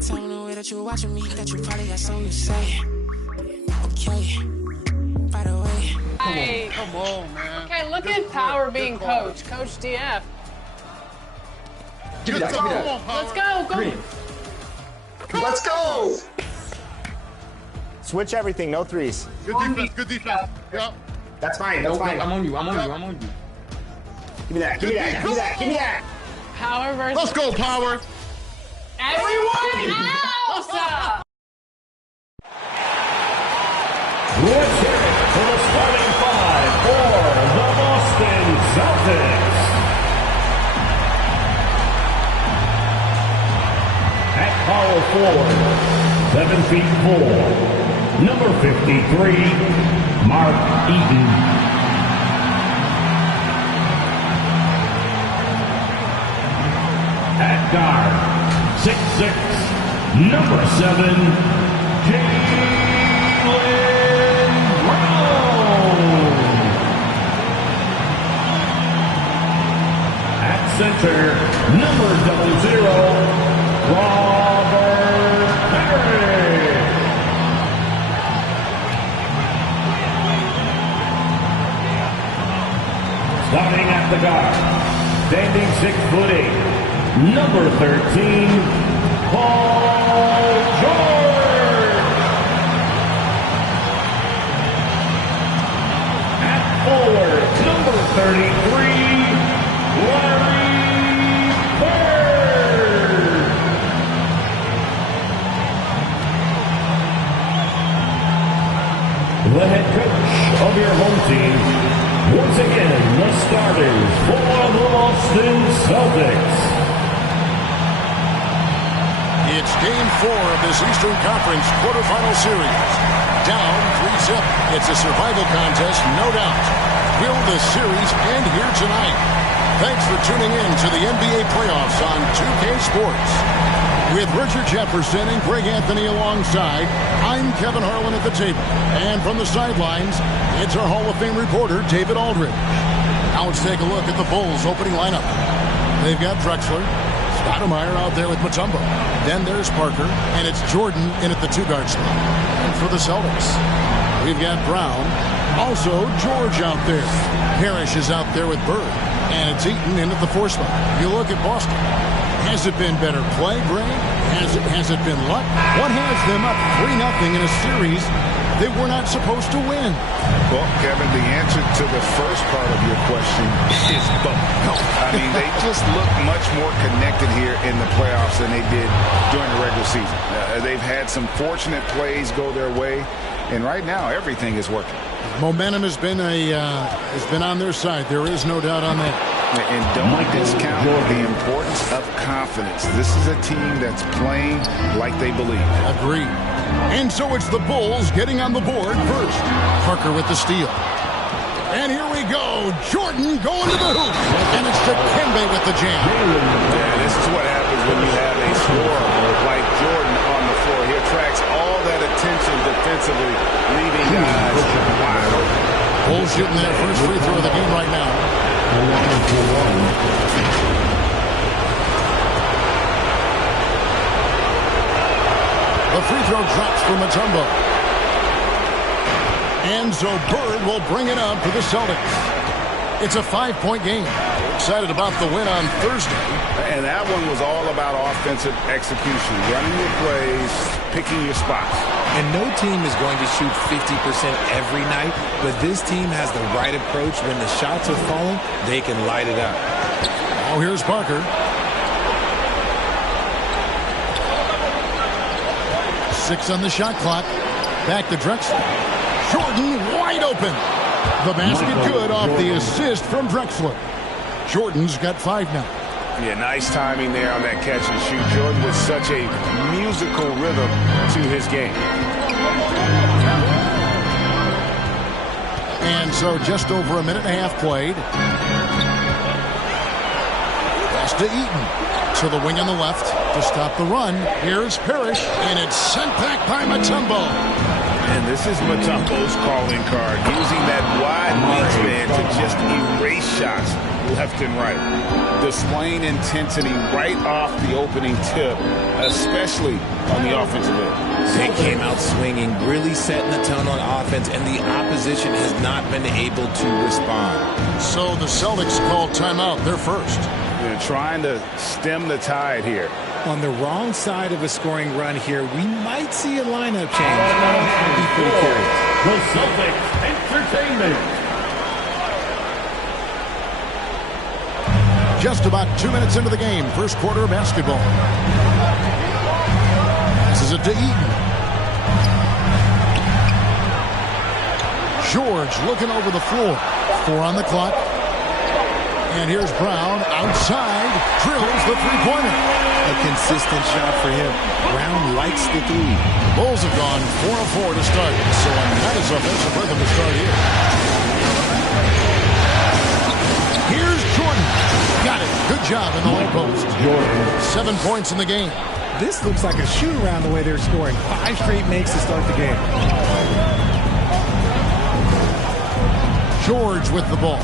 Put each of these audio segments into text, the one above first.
Tell them the way that you watching me, that you probably got something to say. Okay, by the way. Hey, come on, man. Okay, look at Power being coach. Coach DF. Give me that, give me that. Let's go, go. Green. Let's go! Switch everything, no threes. Good defense, good defense. Yep. That's fine, that's fine. I'm on you, I'm on you, I'm on you. Give me that, give me that, give me that, give me that! Power versus... Let's go, Power! Everyone else! Let's hear it for the starting five for the Boston Celtics. At power forward, 7'4", number 53, Mark Eaton. At guard, 6'6", number 7, Jaylen Brown. At center, number 00, Robert Parrish. Starting at the guard, standing 6'8", number 13, Paul George. At forward, number 33, Larry Bird. The head coach of your home team, once again, the starters for the Boston Celtics. It's Game 4 of this Eastern Conference quarterfinal series. Down 3-zip. It's a survival contest, no doubt. Will the series end here tonight? Thanks for tuning in to the NBA playoffs on 2K Sports. With Richard Jefferson and Greg Anthony alongside, I'm Kevin Harlan at the table. And from the sidelines, it's our Hall of Fame reporter, David Aldridge. Now let's take a look at the Bulls' opening lineup. They've got Drexler, Stoudemire out there with Mutombo. Then there's Parker, and it's Jordan in at the two-guard slot. And for the Celtics, we've got Brown. Also, George out there. Parrish is out there with Bird. And it's Eaton in at the four spot. You look at Boston. Has it been better play, Greg? Has it been luck? What has them up 3-0 in a series they were not supposed to win? Well, Kevin, the answer to the first part of your question is both. I mean, they just look much more connected here in the playoffs than they did during the regular season. They've had some fortunate plays go their way, and right now everything is working. Momentum has been on their side. There is no doubt on that. And don't discount the importance of confidence. This is a team that's playing like they believe. Agreed. And so it's the Bulls getting on the board first. Parker with the steal. And here we go. Jordan going to the hoop. And it's Dikembe with the jam. Yeah, this is what happens when you have a scorer like Jordan on the floor. He attracts all that attention defensively, leaving guys wide open. Bulls shooting their first free throw of the game right now. The free throw drops for Mutombo. And so Bird will bring it up for the Celtics. It's a 5-point game. Excited about the win on Thursday. And that one was all about offensive execution, running your plays, picking your spots. And no team is going to shoot 50% every night, but this team has the right approach. When the shots are falling, they can light it up. Oh, here's Parker. 6 on the shot clock. Back to Drexler. Jordan wide open. The basket good off the assist from Drexler. Jordan's got 5 now. Yeah, nice timing there on that catch and shoot. Jordan with such a musical rhythm to his game. And so just over a minute and a half played. Pass to Eaton. To the wing on the left to stop the run. Here's Parrish, and it's sent back by Mutombo. And this is Mutombo's calling card, using that wide wingspan to just erase shots left and right. Displaying intensity right off the opening tip, especially on the offensive end. They came out swinging, really setting the tone on offense, and the opposition has not been able to respond. So the Celtics call timeout. They're first. They're trying to stem the tide here. On the wrong side of a scoring run here, we might see a lineup change. I'd be pretty curious. The Celtics Entertainment. Just about 2 minutes into the game. First quarter of basketball. Passes it to Eaton. George looking over the floor. 4 on the clock. And here's Brown outside. Drills the three-pointer. A consistent shot for him. Brown likes the three. Bulls have gone 4 of 4 to start. So a nice offensive rhythm to start here. Here's Jordan. Got it. Good job in the low post. 7 points in the game. This looks like a shoot-around the way they're scoring. 5 straight makes to start the game. George with the ball.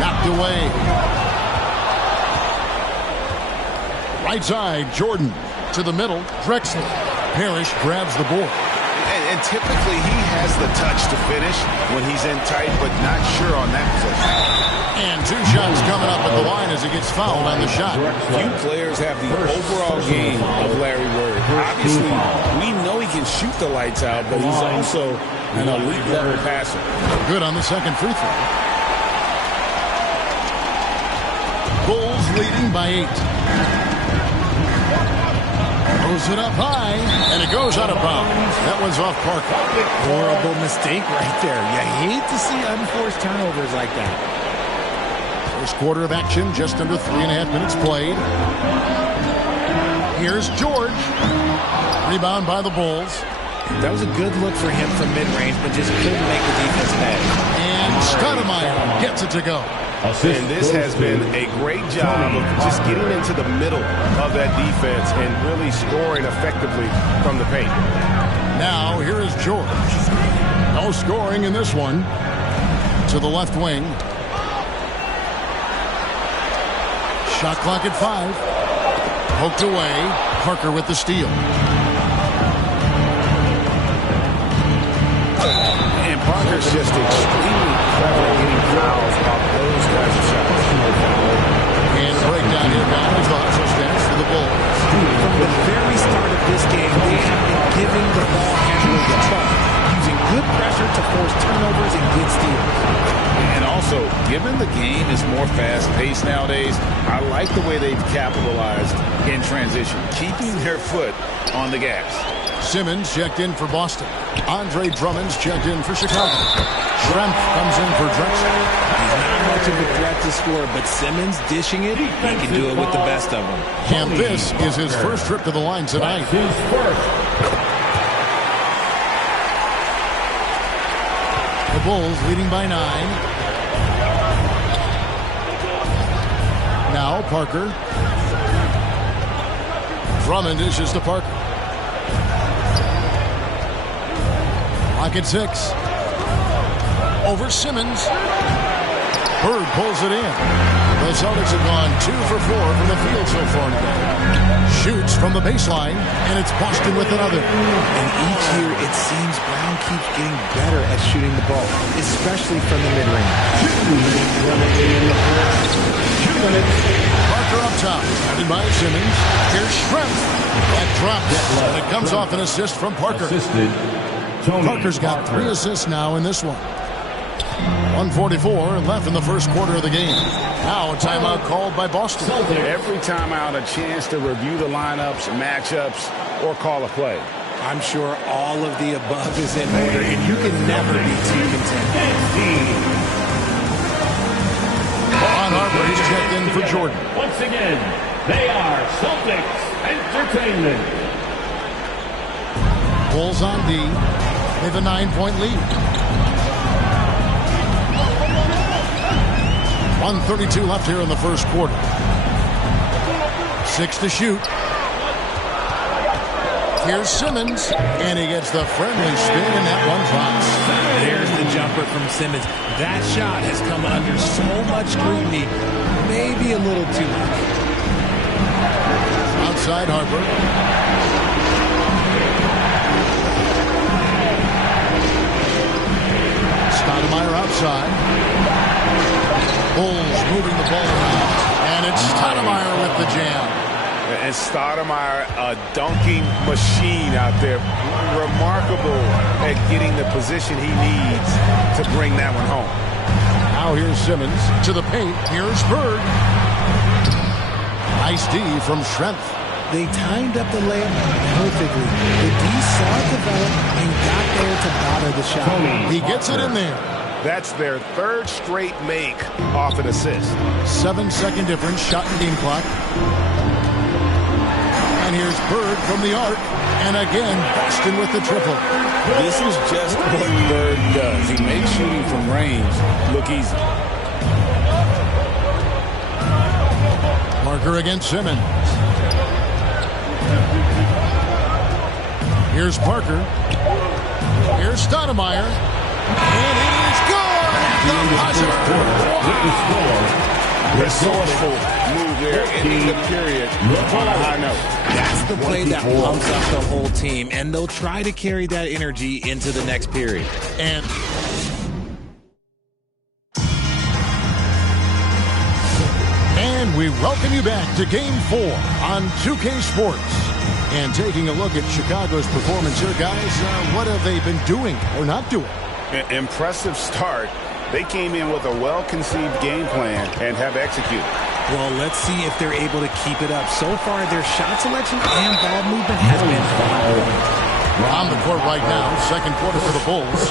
Knocked away. Right side, Jordan to the middle. Drexler. Parrish grabs the board. And typically he has the touch to finish when he's in tight, but not sure on that possession. And 2 shots coming up at the line as he gets fouled on the shot. Few players have the overall game of Larry Bird. Obviously, we know he can shoot the lights out, but he's also an elite level passer. Good on the second free throw. Bulls leading by 8. Throws it up high, and it goes out of bounds. That one's off Parker. Horrible mistake right there. You hate to see unforced turnovers like that. First quarter of action, just under 3.5 minutes played. Here's George. Rebound by the Bulls. That was a good look for him from mid-range, but just couldn't make the defense pay. And Stoudemire gets it to go. And this has been a great job of just getting into the middle of that defense and really scoring effectively from the paint. Now, here is George. No scoring in this one. To the left wing. Shot clock at 5. Poked away. Parker with the steal. And Parker's just extremely clever at getting fouls off those kinds of shots. And breakdown here by the stats for the Bulls. From the very start of this game, they have been giving the ball handler the trouble, using good pressure to force turnovers and get steals. And also, given the game is more fast-paced nowadays, I like the way they've capitalized in transition, keeping their foot on the gas. Simmons checked in for Boston. Andre Drummond's checked in for Chicago. Schrempf comes in for Drexler. He's not much of a threat to score, but Simmons dishing it, he can do it with the best of them. And this is his first trip to the line tonight. His first. The Bulls leading by 9. Now Parker. Drummond dishes to Parker. Clock at 6. Over Simmons. Bird pulls it in. The Celtics have gone 2 for 4 from the field so far today. Shoots from the baseline, and it's Boston with another. And each year, it seems Brown keeps getting better at shooting the ball, especially from the mid-range. 2 minutes. Parker up top, guarded by Simmons. Here's Schrempf. That drops, and it comes off an assist from Parker. Parker's got 3 assists now in this one. 1:44 left in the first quarter of the game. Now a timeout called by Boston. Every timeout, a chance to review the lineups, matchups, or call a play. I'm sure all of the above is in order, and you can never be too content. Ron Harper, he's checked in for Jordan. Once again, they are Celtics Entertainment. Bulls on D. They have a 9-point lead. 1:32 left here in the first quarter. 6 to shoot. Here's Simmons, and he gets the friendly spin, and that one drops. There's the jumper from Simmons. That shot has come under so much scrutiny, maybe a little too much. Outside Harper. Stoudemire outside. Bulls moving the ball around, and it's Stoudemire with the jam. And Stoudemire, a dunking machine out there. Remarkable at getting the position he needs to bring that one home. Now here's Simmons to the paint. Here's Bird. Nice D from Strength. They timed up the layup perfectly. The D saw it develop and got there to bother the shot. He gets it in there. That's their third straight make off an assist. 7-second difference, shot and game clock. And here's Bird from the arc. And again, Boston with the triple. This is just what Bird does. He makes shooting from range look easy. Marker against Simmons. Here's Parker. Here's Stoudemire. And it is good at the buzzer. Resourceful move there, ending the period on a high note. That's the play that pumps up the whole team, and they'll try to carry that energy into the next period. And we welcome you back to Game 4 on 2K Sports. And taking a look at Chicago's performance here, guys, what have they been doing or not doing? Impressive start. They came in with a well-conceived game plan and have executed. Well, let's see if they're able to keep it up. So far, their shot selection and ball movement has been fine. On the court right now, second quarter for the Bulls.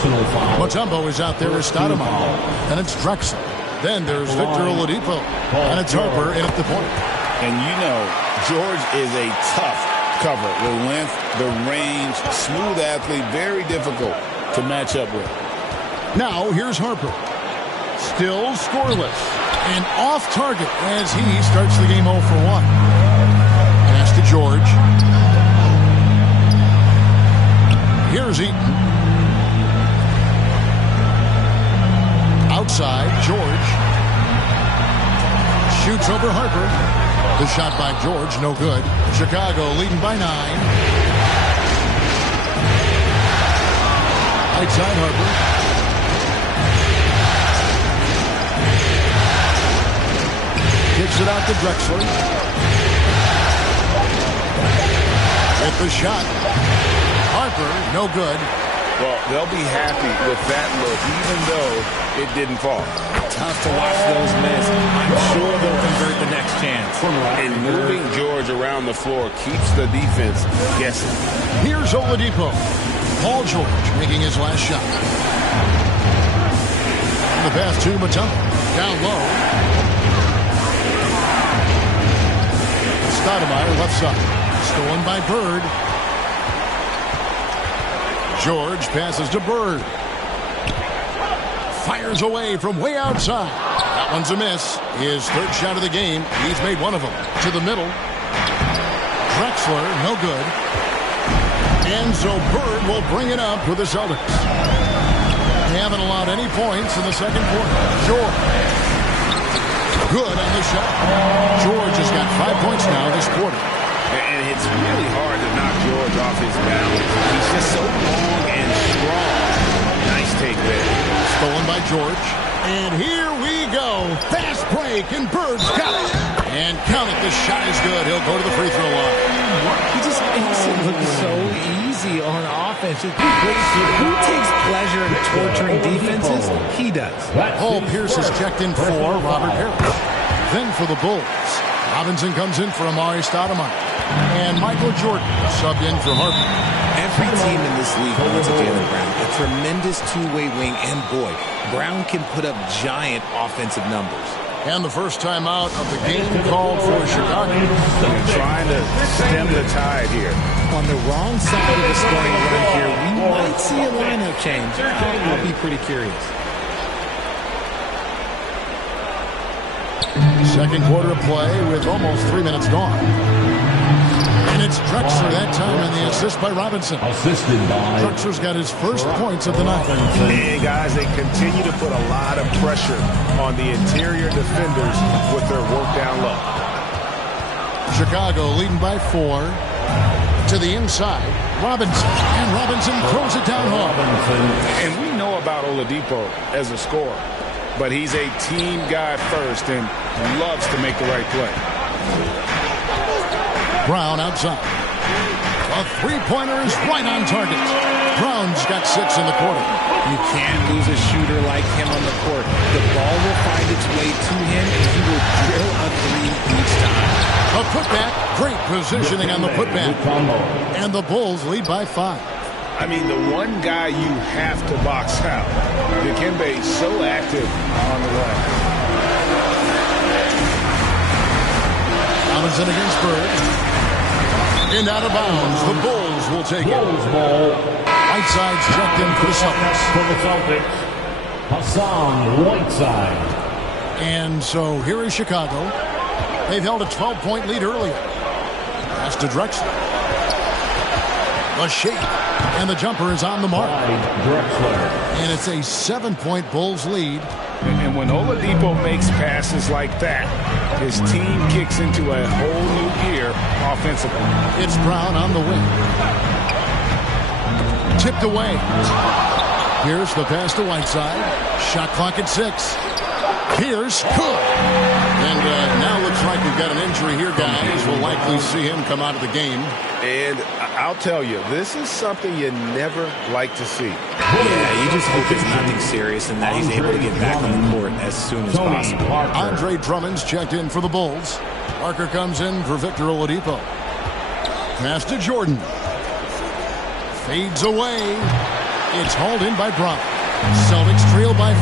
Mutombo is out there as Stoudemire. And it's Drexler. Then there's Victor Oladipo. And it's Harper in at the point. And you know, George is a tough cover. The length, the range, smooth athlete, very difficult to match up with. Now, here's Harper. Still scoreless. And off target as he starts the game 0 for 1. Pass to George. Here's Eaton. Outside, George. Shoots over Harper. The shot by George, no good. Chicago leading by 9. Outside Harper. Kicks it out to Drexler. With the shot. Harper, no good. Well, they'll be happy with that look, even though it didn't fall. Tough to watch those miss. I'm sure they'll convert the next chance. And moving George around the floor keeps the defense guessing. Here's Oladipo. Paul George making his last shot. The pass to Mutombo. Down low. Stoudemire left side. Stolen by Bird. George passes to Bird. Fires away from way outside. That one's a miss. His third shot of the game. He's made one of them. To the middle. Drexler, no good. And so Bird will bring it up for the Celtics. They haven't allowed any points in the second quarter. George. Good on the shot. George has got 5 points now this quarter. And it's really hard to knock George off his balance. He's just so long and strong. Nice take there. Stolen by George. And here we go. Fast break, and Bird's got it. And count it. The shot is good. He'll go to the free throw line. He just makes it look so easy on offense. Who takes pleasure in torturing defenses? He does. Paul Pierce is checked in for Robert Harris. Then for the Bulls, Robinson comes in for Amari Stoudemire. And Michael Jordan subbed in for Harper. Every team in this league wants a Jaylen Brown. A tremendous two-way wing, and boy, Brown can put up giant offensive numbers. And the first time out of the game called for Chicago. Trying to stem the tide here. On the wrong side of the scoring run here, we might see a lineup change. I'll be pretty curious. Second quarter of play with almost 3 minutes gone. And it's Drexler that time, and the assist by Robinson. Assisted by Drexler's got his first points of the night. And guys, they continue to put a lot of pressure on the interior defenders with their work down low. Chicago leading by 4. To the inside, Robinson. And Robinson throws it down hard. And we know about Oladipo as a scorer, but he's a team guy first and loves to make the right play. Brown outside. A three-pointer is right on target. Brown's got 6 in the quarter. You can't lose a shooter like him on the court. The ball will find its way to him, and he will drill a 3 each time. A putback. Great positioning on the putback. And the Bulls lead by 5. I mean, the one guy you have to box out. Dikembe is so active on the run. Robinson against Bird. And out of bounds. The Bulls will take it. Whiteside's checked in for the Celtics. For the Celtics, Hassan Whiteside. And so here is Chicago. They've held a 12-point lead earlier. Pass to Drexler. A shake. And the jumper is on the mark. Drexler. And it's a 7-point Bulls lead. And when Oladipo makes passes like that, his team kicks into a whole new gear offensively. It's Brown on the wing. Tipped away. Here's the pass to Whiteside. Shot clock at 6. Pierce, good. And now looks like we've got an injury here, guys. We'll likely see him come out of the game. And I'll tell you, this is something you never like to see. Yeah, you just hope it's nothing serious and that he's able to get back on the court as soon as possible. Andre Drummond's checked in for the Bulls. Parker comes in for Victor Oladipo. Pass to Jordan. Fades away. It's hauled in by Brown. Celtics trail by 5.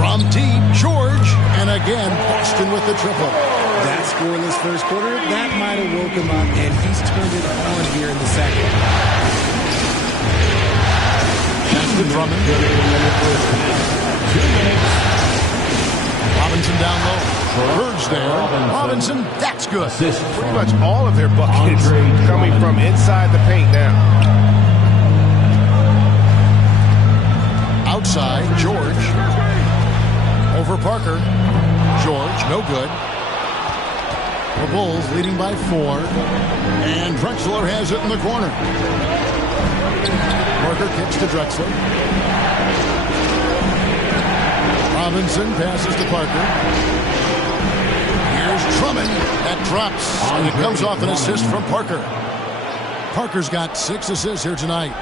From deep, George. And again, Boston with the triple. That scoreless first quarter, that might have woke him up, and he's turned it on here in the second. Pass to Drummond. 2 minutes. Robinson down low. Bird's there. Robinson, that's good. Pretty much all of their buckets coming from inside the paint now. Outside, George. Over Parker. George, no good. The Bulls leading by 4. And Drexler has it in the corner. Parker kicks to Drexler. Robinson passes to Parker. Here's Drummond. That drops. And it comes off an assist from Parker. Parker's got 6 assists here tonight.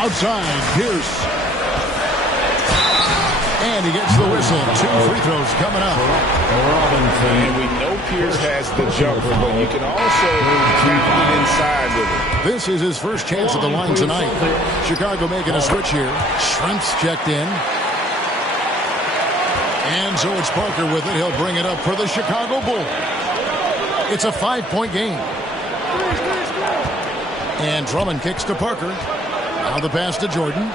Outside, Pierce. And he gets the whistle. 2 free throws coming up. And we know Pierce has the jumper, but you can also pound it inside with it. This is his first chance at the line tonight. Chicago making a switch here. Shrimps checked in. And so it's Parker with it. He'll bring it up for the Chicago Bulls. It's a 5-point game. And Drummond kicks to Parker. Now the pass to Jordan.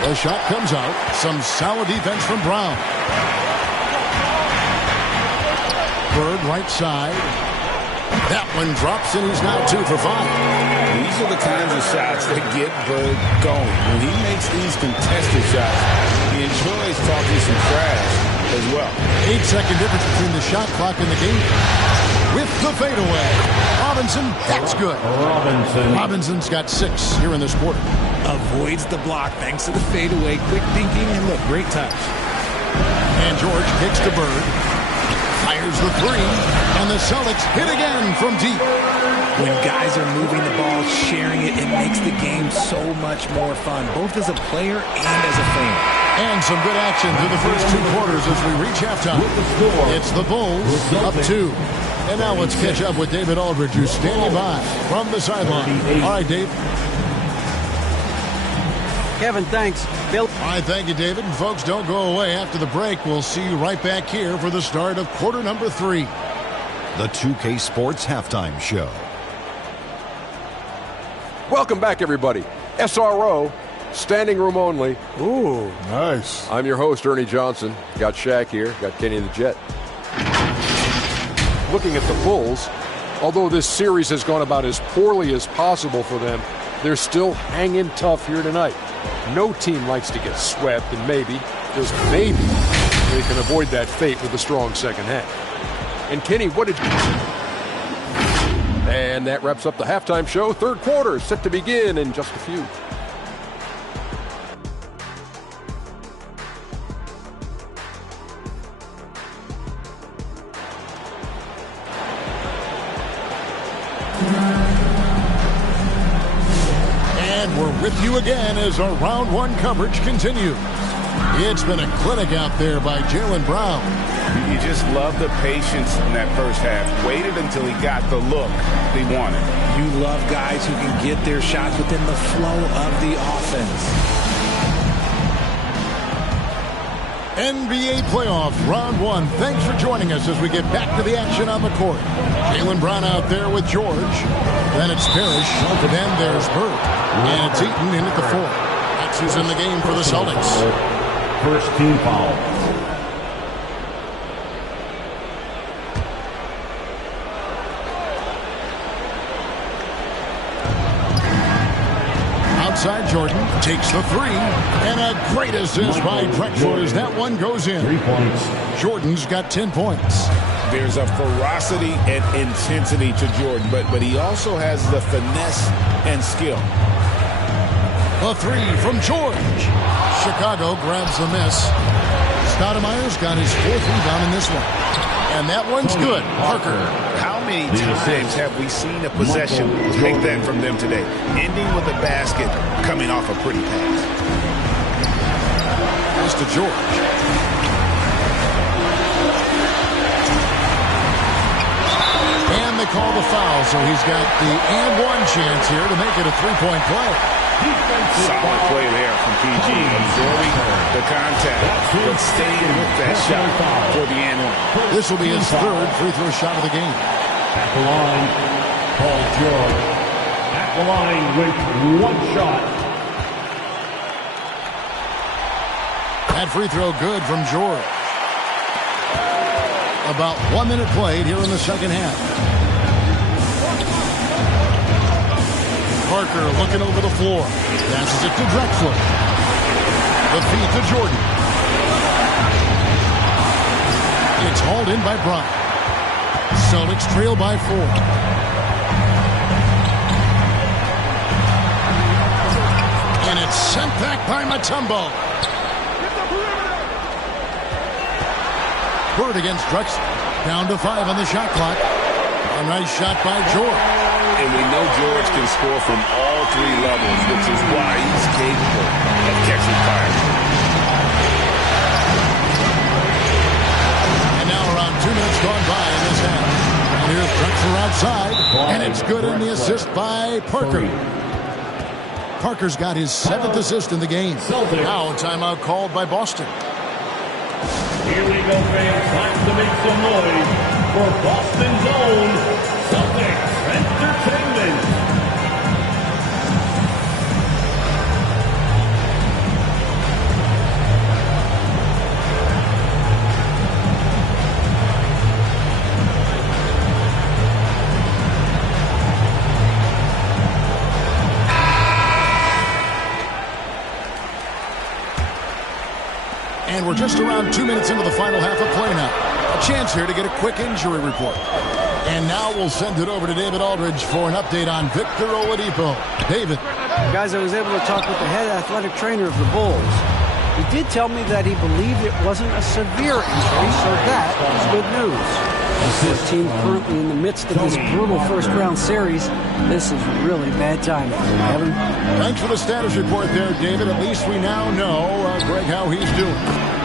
The shot comes out. Some solid defense from Brown. Bird right side. That one drops and he's now 2 for 5. These are the kinds of shots that get Bird going. When he makes these contested shots, he enjoys talking some trash as well. 8-second difference between the shot clock and the game. With the fadeaway. Robinson, that's good. Robinson's got 6 here in this quarter. Avoids the block thanks to the fadeaway. Quick thinking, and look, great touch. And George kicks to Bird. Fires the 3. And the Celtics hit again from deep. When guys are moving the ball, sharing it, it makes the game so much more fun, both as a player and as a fan. And some good action through the first 2 quarters as we reach halftime. It's the Bulls up 2. And now let's catch up with David Aldridge, who's standing by from the sideline. All right, Dave. Kevin, thanks. Bill. All right, thank you, David. And folks, don't go away. After the break, we'll see you right back here for the start of quarter number 3. The 2K Sports Halftime Show. Welcome back, everybody. SRO Standing room only. Ooh, nice. I'm your host, Ernie Johnson. Got Shaq here. Got Kenny the Jet. Looking at the Bulls, although this series has gone about as poorly as possible for them, they're still hanging tough here tonight. No team likes to get swept, and maybe, just maybe, they can avoid that fate with a strong second half. And Kenny, what did you... And that wraps up the halftime show. Third quarter is set to begin in just a few. And we're with you again as our round one coverage continues. It's been a clinic out there by Jaylen Brown. You just love the patience in that first half. Waited until he got the look they wanted. You love guys who can get their shots within the flow of the offense. NBA playoffs, round one. Thanks for joining us as we get back to the action on the court. Jaylen Brown out there with George. Then it's Parrish. Then there's Burt. And it's Eaton in at the 4. That's who's in the game for the Celtics. First team foul. Outside Jordan takes the 3. And a great assist by Drexler as that one goes in. 3 points. Jordan's got 10 points. There's a ferocity and intensity to Jordan, but he also has the finesse and skill. A 3 from George. Chicago grabs the miss. Stoudemire's got his 4th rebound in this one. And that one's good. Parker. How many times have we seen a possession take that from them today? Ending with a basket coming off a pretty pass. Pass to George. And they call the foul, so he's got the and one chance here to make it a 3-point play. Solid play there from PG. Absorbing the contact, but staying with that shot for the and one. This will be his 3rd free throw shot of the game. At the line, Paul George. At the line with 1 shot. That free throw good from George. About 1 minute played here in the second half. Parker looking over the floor. Passes it to Drexler. The feed to Jordan. It's hauled in by Brown. Celtics trail by 4. And it's sent back by Mutombo. Bird against Drexler. Down to 5 on the shot clock. A nice shot by George. And we know George can score from all 3 levels, which is why he's capable of catching fire. And now around 2 minutes gone by in this half. And here's Drexler outside. And it's good in the assist by Parker. Parker's got his 7th assist in the game. Now a timeout called by Boston. Here we go, fans. Time to make some noise for Boston's own Celtics Entertainment. And we're just around 2 minutes into the final half of play now. A chance here to get a quick injury report. And now we'll send it over to David Aldridge for an update on Victor Oladipo. David. Guys, I was able to talk with the head athletic trainer of the Bulls. He did tell me that he believed it wasn't a severe injury, so that is good news. This team currently in the midst of this brutal first-round series. This is really bad timing for him, Kevin. Thanks for the status report there, David. At least we now know, Greg, how he's doing.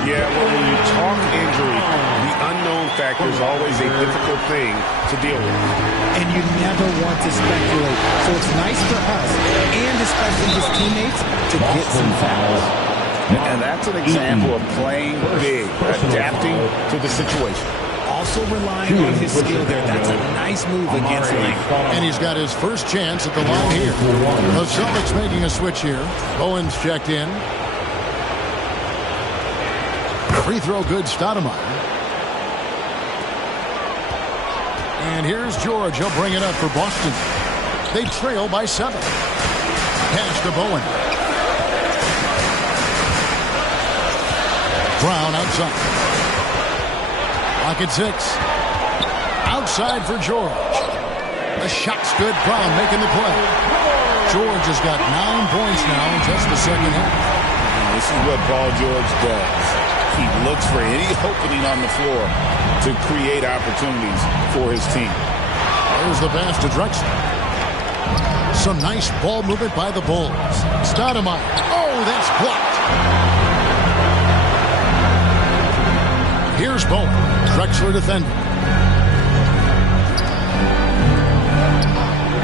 Yeah, well, when you talk injury, the unknown factor is always a difficult thing to deal with. And you never want to speculate. So it's nice for us, and especially his teammates, to get some fouls. And that's an example of playing big, adapting to the situation. All also relying on his skill there. That's a nice move against length. And he's got his first chance at the line here. The Celtics making a switch here. Owens checked in. Free throw good, Stoudemire. And here's George. He'll bring it up for Boston. They trail by 7. Pass to Bowen. Brown outside. Lock at 6. Outside for George. The shot's good. Brown making the play. George has got 9 points now in just the second half. This is what Paul George does. He looks for any opening on the floor to create opportunities for his team. There's the pass to Drexler. Some nice ball movement by the Bulls. Stoudemire. Oh, that's blocked. Here's Bowen. Drexler defending.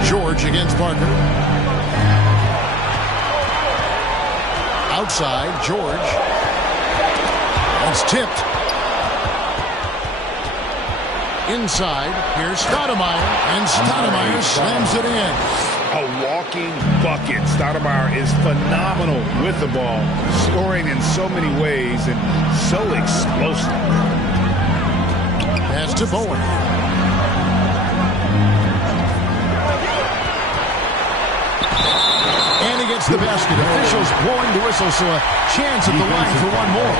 George against Parker. Outside, George. It's tipped. Inside, here's Stoudemire, and Stoudemire slams it in. A walking bucket. Stoudemire is phenomenal with the ball, scoring in so many ways and so explosive. Pass to Bowen. And he gets the basket. Officials blowing the whistle, so a chance at the line for one more.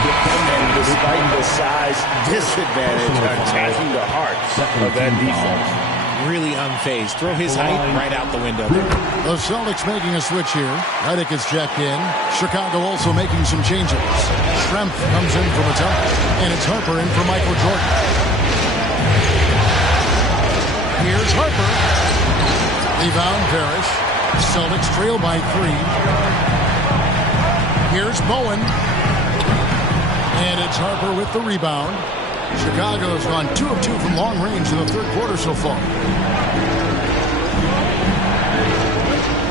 And despite the size disadvantage, attacking the heart of that defense. Really unfazed. Throw his height right out the window. The Celtics making a switch here. Redick is checked in. Chicago also making some changes. Schrempf comes in from the top. And it's Harper in for Michael Jordan. Here's Harper. Rebound, Parrish. Celtics trail by 3. Here's Bowen. And it's Harper with the rebound. Chicago has gone 2 of 2 from long range in the third quarter so far.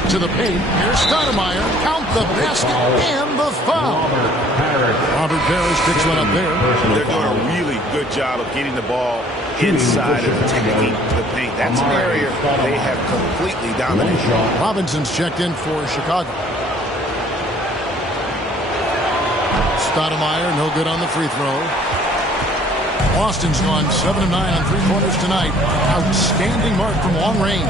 To the paint. Here's Stoudemire. Count the basket and the foul. Robert Parrish picks one up there. They're doing a really good job of getting the ball inside and attacking the paint. That's an area they have completely dominated. Robinson's checked in for Chicago. Stoudemire, no good on the free throw. Boston's gone 7 of 9 on three-pointers tonight. Outstanding mark from long range.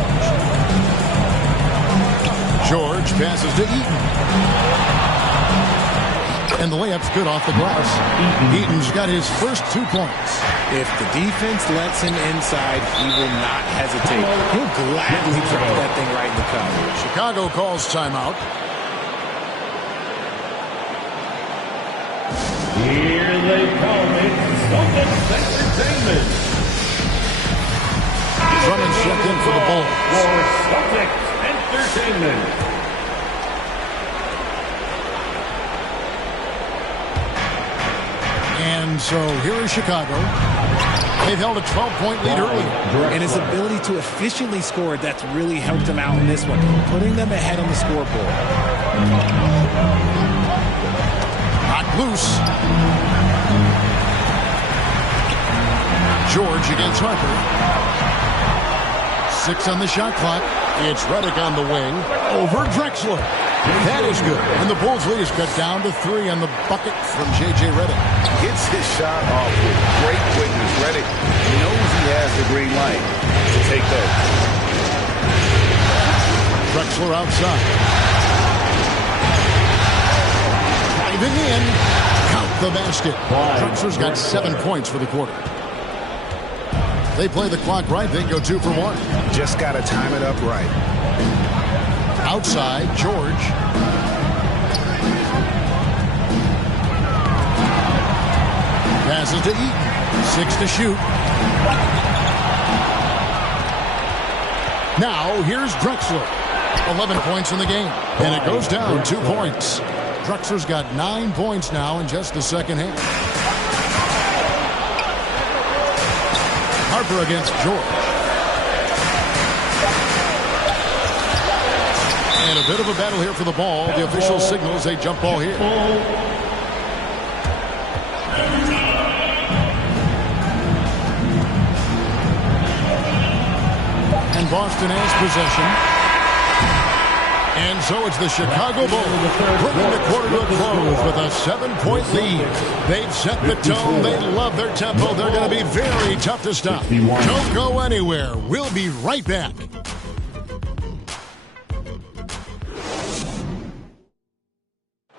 George passes to Eaton. And the layup's good off the glass. Eaton's got his first 2 points. If the defense lets him inside, he will not hesitate. He'll gladly drop that thing right in the cup. Chicago calls timeout. Here they come. It's Celtics Entertainment. Drummond's checked in for the Bulls. For Celtics Entertainment. And so here is Chicago. They've held a 12-point lead earlier. And his ability to efficiently score, that's really helped him out in this one, putting them ahead on the scoreboard. Loose. George against Harper. 6 on the shot clock. It's Redick on the wing. Over Drexler. That is good. And the Bulls lead is cut down to 3 on the bucket from J.J. Redick. Gets his shot off with great quickness. Redick knows he has the green light to take those. Drexler outside. In, count the basket. Drexler's got 7 points for the quarter. They play the clock right, they go 2 for 1. Just got to time it up right. Outside, George. Passes to Eaton. 6 to shoot. Now, here's Drexler. 11 points in the game. And it goes down 2 points. Drexler's got 9 points now in just the second half. Harper against George. And a bit of a battle here for the ball. The official signals a jump ball here. And Boston has possession. And so it's the Chicago Bulls bringing the quarter to a close with a 7-point lead. They've set the tone. They love their tempo. They're going to be very tough to stop. Don't go anywhere. We'll be right back.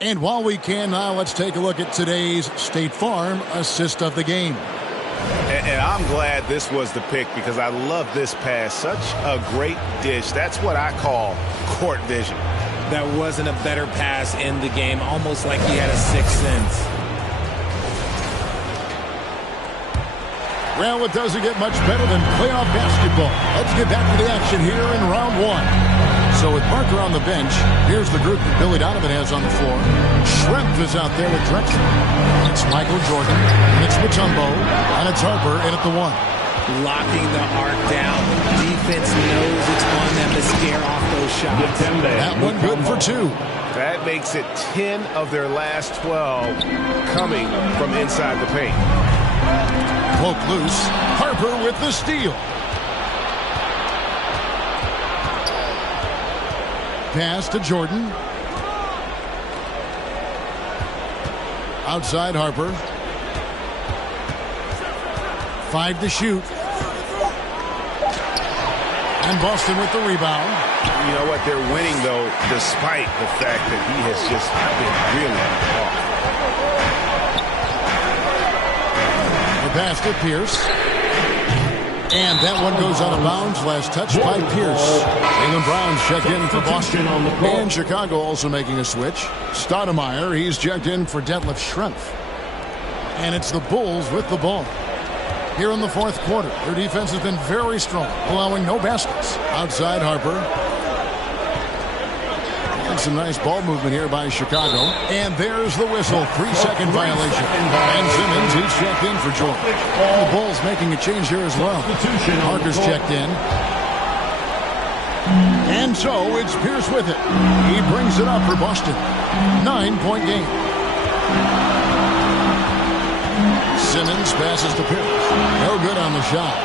And while we can now, let's take a look at today's State Farm assist of the game. And I'm glad this was the pick because I love this pass. Such a great dish. That's what I call court vision. That wasn't a better pass in the game, almost like he had a sixth sense. Well, it doesn't get much better than playoff basketball. Let's get back to the action here in round one. So with Parker on the bench, here's the group that Billy Donovan has on the floor. Schrempf is out there with Drexler. It's Michael Jordan, and it's Mutombo, and it's Harper in at the one. Locking the arc down. Defense knows it's on them to scare off those shots. That one good for two. That makes it 10 of their last 12 coming from inside the paint. Cloak loose. Harper with the steal. Pass to Jordan. Outside Harper. 5 to shoot. And Boston with the rebound. You know what? They're winning, though, despite the fact that he has just been really off. The pass to Pierce. And that one goes out of bounds. Last touch by Pierce. Jaylen Brown's checked in for Boston. And Chicago also making a switch. Stoudemire, he's checked in for Detlef Schrempf. And it's the Bulls with the ball. Here in the fourth quarter, their defense has been very strong, allowing no baskets. Outside Harper. And some nice ball movement here by Chicago. And there's the whistle. 3-second violation. And Simmons, he's checked in for Jordan. And the Bulls making a change here as well. Parker's checked in. And so it's Pierce with it. He brings it up for Boston. 9-point game. Simmons passes to Pierce. No good on the shot.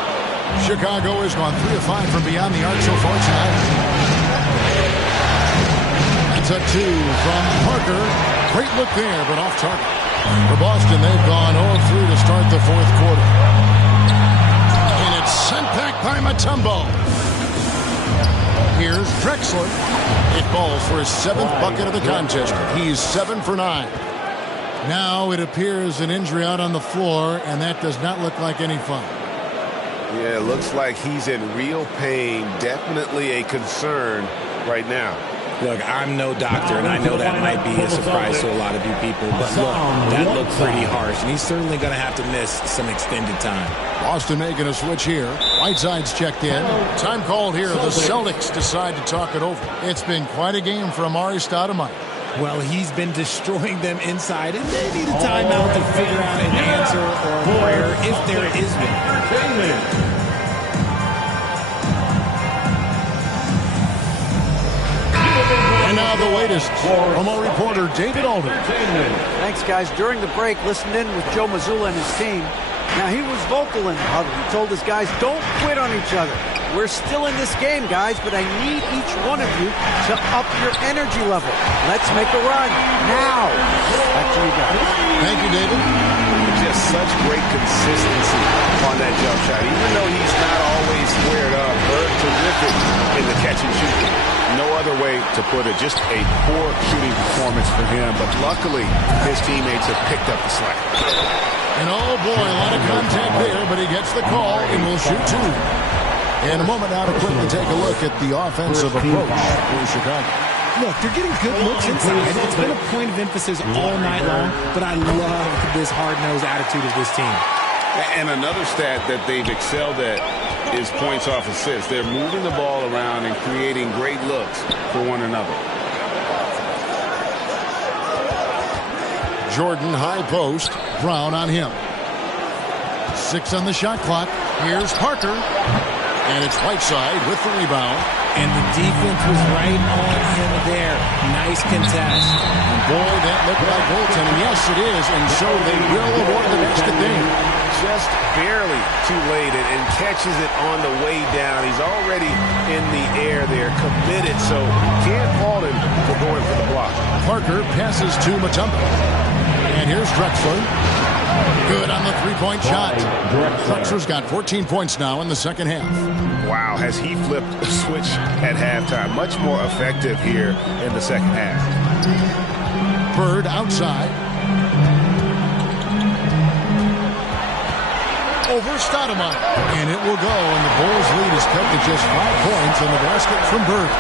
Chicago has gone 3 of 5 from beyond the arc so far tonight. That's a 2 from Parker. Great look there, but off target. For Boston, they've gone 0 of 3 to start the fourth quarter. And it's sent back by Mutombo. Here's Drexler. It falls for his 7th bucket of the contest. He's 7 for 9. Now it appears an injury out on the floor, and that does not look like any fun. Yeah, it looks like he's in real pain. Definitely a concern right now. Look, I'm no doctor, and I know that might be a surprise to a lot of you people, but look, that looked pretty harsh, and he's certainly going to have to miss some extended time. Boston making a switch here. Whiteside's checked in. Time called here. The Celtics decide to talk it over. It's been quite a game for Amari Stoudemire. Well, he's been destroying them inside, and they need a timeout to figure out an answer or a prayer if there is one. And now the latest from our reporter, David Alden. Thanks, guys. During the break, listened in with Joe Mazzulla and his team. Now, he was vocal in the huddle. He told his guys, don't quit on each other. We're still in this game, guys, but I need each one of you to up your energy level. Let's make a run now. Back to you guys. Thank you, David. Just such great consistency on that jump shot. Even though he's not always squared up, terrific in the catch and shoot. No other way to put it. Just a poor shooting performance for him, but luckily his teammates have picked up the slack. And oh boy, a lot of contact there, but he gets the call and will shoot 2. In a moment now to quickly take a look at the offensive approach for Chicago. Look, they're getting good looks inside. It's been a point of emphasis all night long, but I love this hard-nosed attitude of this team. And another stat that they've excelled at is points off assists. They're moving the ball around and creating great looks for one another. Jordan high post. Brown on him. 6 on the shot clock. Here's Parker. And it's Whiteside with the rebound. And the defense was right on him there. Nice contest. And boy, that looked like goaltending. Yes, it is. And so they will award the basket there. Just barely too late and catches it on the way down. He's already in the air there, committed, so can't fault him for going for the block. Parker passes to Mutombo. And here's Drexler. Good on the three-point shot. Drexler's got 14 points now in the second half. Wow, has he flipped a switch at halftime. Much more effective here in the second half. Bird outside. Over Stoudemire. And it will go, and the Bulls lead is cut to just 5 points in the basket from Bird.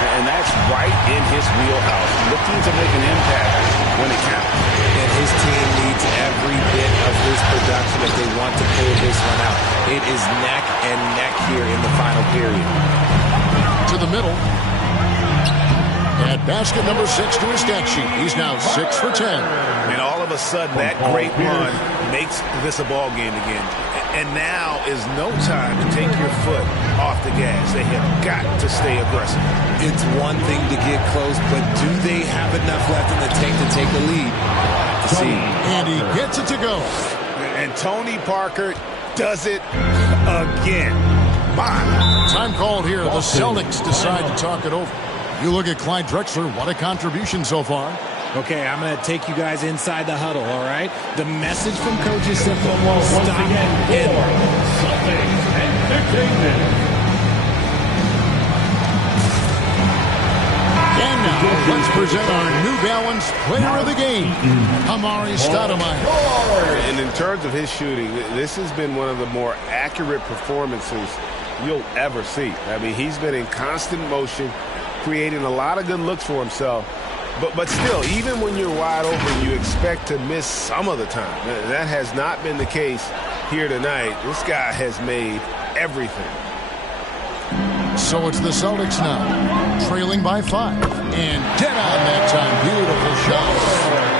And that's right in his wheelhouse, looking to make an impact when it counts. And his team needs every bit of his production if they want to pull this one out. It is neck and neck here in the final period. To the middle. At basket number 6 to his stat sheet. He's now 6 for 10. And all of a sudden, that great run makes this a ball game again. And now is no time to take your foot off the gas. They have got to stay aggressive. It's one thing to get close, but do they have enough left in the tank to take the lead? To see. And he gets it to go. And Tony Parker does it again. Time called here. The Celtics decide to talk it over. You look at Clyde Drexler. What a contribution so far. Okay, I'm going to take you guys inside the huddle, all right? The message from Coach is simple. Stop Celtics Entertainment. And now, let's present our New Balance Player of the Game, Amari Stoudemire. And in terms of his shooting, this has been one of the more accurate performances you'll ever see. I mean, he's been in constant motion, creating a lot of good looks for himself. But still, even when you're wide open, you expect to miss some of the time. That has not been the case here tonight. This guy has made everything. So it's the Celtics now, trailing by 5. And dead on that time. Beautiful shot.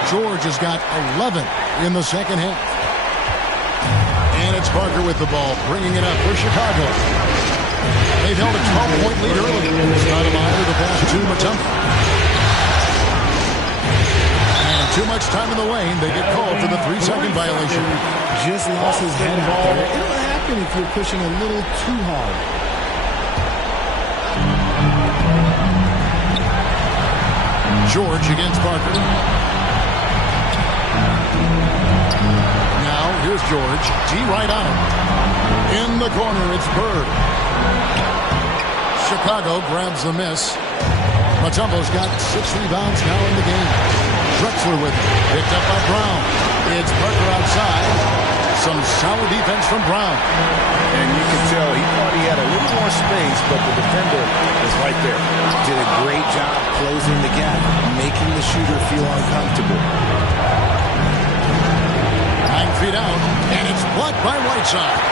George has got 11 in the second half. And it's Parker with the ball, bringing it up for Chicago. They've held a 12-point lead early. Stoudemire the pass to Mutombo. Too much time in the lane. They get called for the 3-second violation. Just lost his head out there. It'll happen if you're pushing a little too hard. George against Parker. Now, here's George. D right on him. In the corner, it's Bird. Chicago grabs the miss. Mutombo's got 6 rebounds now in the game. Drexler with it. Picked up by Brown. It's Parker outside. Some solid defense from Brown. And you can tell he thought he had a little more space, but the defender is right there. Did a great job closing the gap, making the shooter feel uncomfortable. 9 feet out, and it's blocked by Whiteside.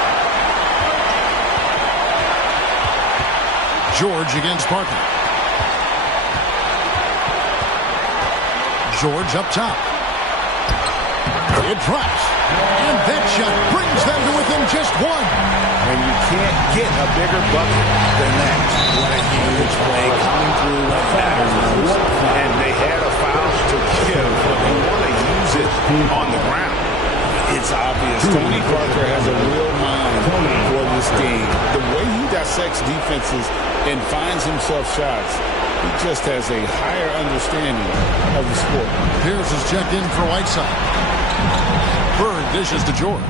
George against Parker. George up top. It drops. And that shot brings them to within just 1. And you can't get a bigger bucket than that. What a huge play coming through when it matters most. And they had a foul to give, but they want to use it on the ground. It's obvious. Tony Parker has a real mind for this game. The way he dissects defenses and finds himself shots, he just has a higher understanding of the sport. Pierce is checked in for Whiteside. Bird dishes to George.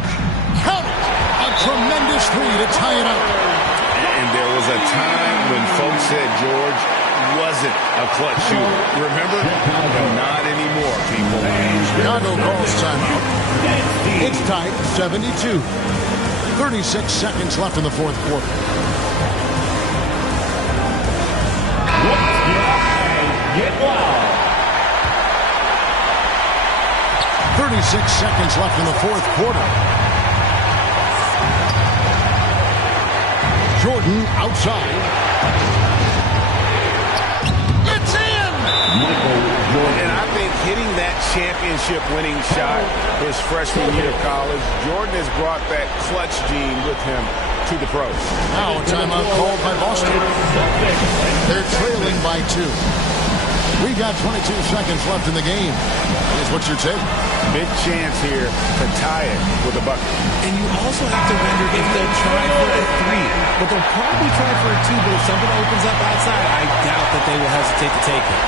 Count it! A tremendous 3 to tie it up. And there was a time when folks said George wasn't a clutch shooter. Remember? Not anymore, people. Chicago calls timeout. It's tied 72. 36 seconds left in the fourth quarter. Get loud. 36 seconds left in the fourth quarter. Jordan outside. It's in! And I think hitting that championship-winning shot his freshman year of college, Jordan has brought that clutch gene with him to the pros. Now a timeout called by Boston. They're trailing by 2. We got 22 seconds left in the game. Here's what's your take? Big chance here to tie it with a bucket. And you also have to wonder if they'll try for a 3. But they'll probably try for a 2, but if something opens up outside, I doubt that they will hesitate to take it.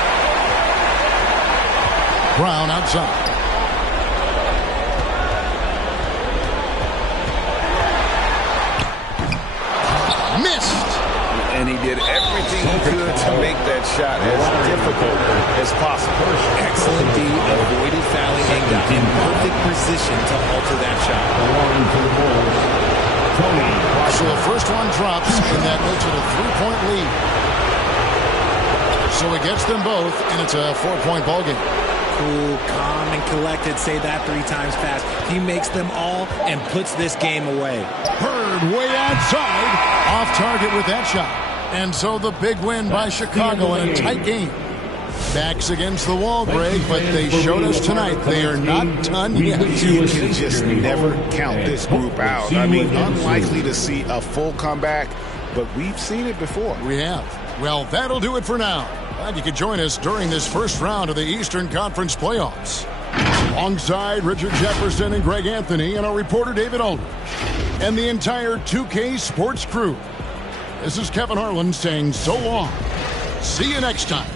Brown outside. Missed. And he did everything he could to make that shot as difficult as possible. Excellent D, avoided fouling, and got in perfect position to alter that shot. So the first one drops, and that makes it a 3-point lead. So it gets them both, and it's a 4-point ballgame. Cool, calm, and collected. Say that 3 times fast. He makes them all and puts this game away. Bird way outside, off target with that shot. And so the big win by Chicago in a tight game. Backs against the wall, Greg, but they showed us tonight they are not done yet. You can just never count this group out. I mean, unlikely to see a full comeback, but we've seen it before. We have. Well, that'll do it for now. Glad you could join us during this first round of the Eastern Conference playoffs. Alongside Richard Jefferson and Greg Anthony and our reporter David Aldridge and the entire 2K Sports crew. This is Kevin Harlan saying so long. See you next time.